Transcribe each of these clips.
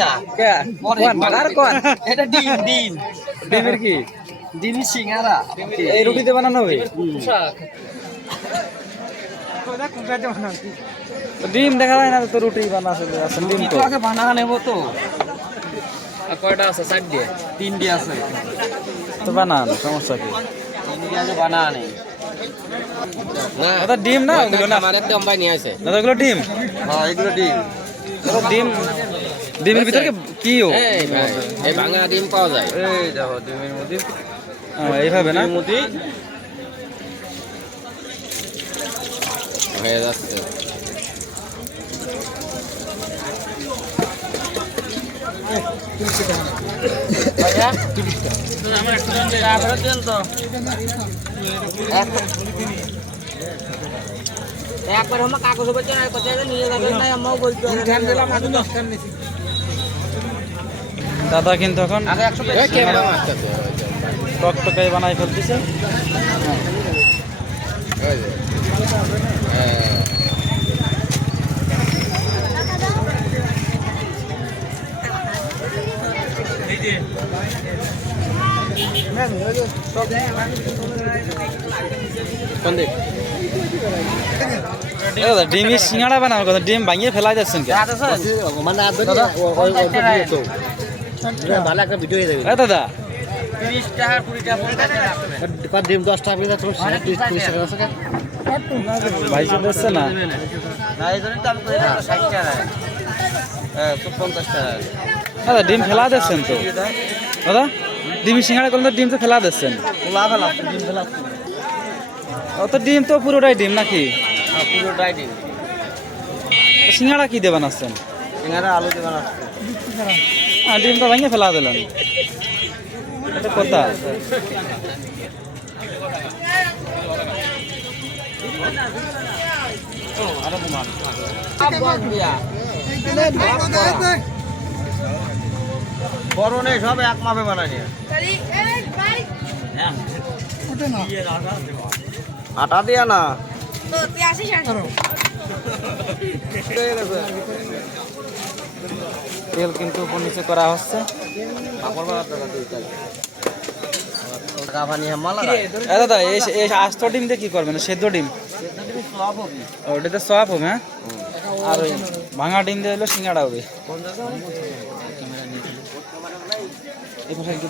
না কে বাগার কোন এটা ডিম ডিম ডিমের কি ডিম সিঙ্গারা এই রুটিতে বানানো হবে তো ডিম দেখা যায় না তো রুটি বানাছে আসলে ডিম তো আগে বানানো নেব তো আর কয়টা আছে সাইড দিয়ে তিনটি আছে তো বানান সমস্যা কি তিনটি আছে বানানো নেই না এটা ডিম না ওগুলো না আমার একটা অম্বাই নিয়ে আসে না ওগুলো ডিম হ্যাঁ এগুলো ডিম ডিম ডিমের ভিতরে কি ও এই ভাই এই ভাঙা ডিম পাওয়া যায় এই দেখো ডিমের মধ্যে এইভাবে না মধ্যে হয়ে যাচ্ছে একবার আমার কাগজ বলছে না কোথায় নিয়ে যাবেন না আমরাও বলছি দাদা কিন্তু এখন আগে 100 ক্যামেরা মারতেছে টকটকাই বানাই ফেলতেছে এই যে দাদা ডিমের সিঙ্গাড়া বানানোর কথা ডিম ভাঙিয়ে ফেলাই যাচ্ছেন কে মানে ভালো একটা ভিডিও হয়ে যাবে দাদা 30 টাকা 20 টাকা ডিম 10 টাকা করে 30 টাকা আছে ভাই চলছে না না এই জন্য দাম করে 60 টাকা হ্যাঁ 50 টাকা দাদা ডিম ফেলা দিচ্ছেন তো দাদা ডিমের সিঙ্গাড়া করলে ডিম তো ফেলা দিচ্ছেন লাভ লাভ ডিম ফেলা অত ডিম তো পুরোটাই ডিম নাকি পুরোটাই ডিম সিঙ্গাড়া কি দেবেন আসছেন সিঙ্গারা আলু দিয়ে বানাচ্ছে হ্যাঁ ডিম তো ভেঙে ফেলা দিলেন এটা কথা বড় নেই সব এক মাপে বানানি আটা দিয়া না তেল কিন্তু উপর নিচে করা হচ্ছে দাদা এই আস্ত ডিম দিয়ে কি করবেন সেদ্ধ ডিম ওটাতে সব হবে হ্যাঁ আর ওই ভাঙা ডিম দিয়ে হলো সিঙ্গাড়া হবে এই পাশে একটু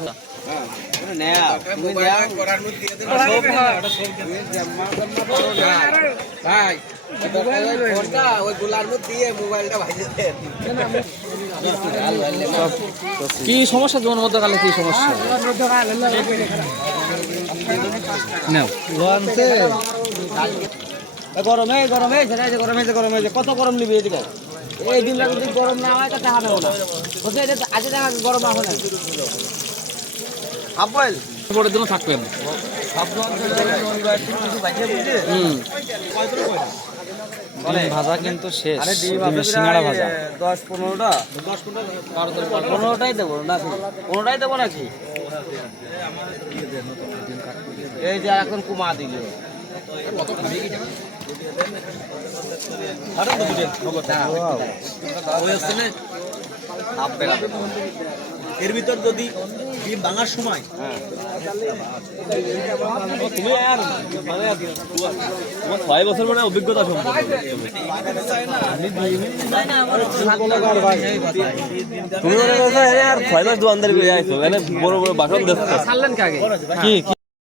কি সমস্যা তোমার মধ্যকালে কি সমস্যা গরমে গরমে গরমে গরমে কত গরম নিবি এদিকে এই দিনটা যদি গরম না হয় তাতে হবে না বলছে এটা আজ দেখা গরম হবে না আপেল বড় দিনও থাকবেন ডিম ভাজা কিন্তু শেষ ডিমের সিঙ্গাড়া ভাজা 10-15টা 15টাই দেবো নাকি 15টাই দেবো নাকি এই যে এখন কুমা দিল এর ভিতর যদি ডিম ভাঙার সময় তুমি আর মানে তোমার 6 বছর মানে অভিজ্ঞতা সম্পন্ন তুমি আর 6 মাস দোকানদারি করে আইছো মানে বড় বড় বাসন দেখছো ছাড়লেন কাকে কি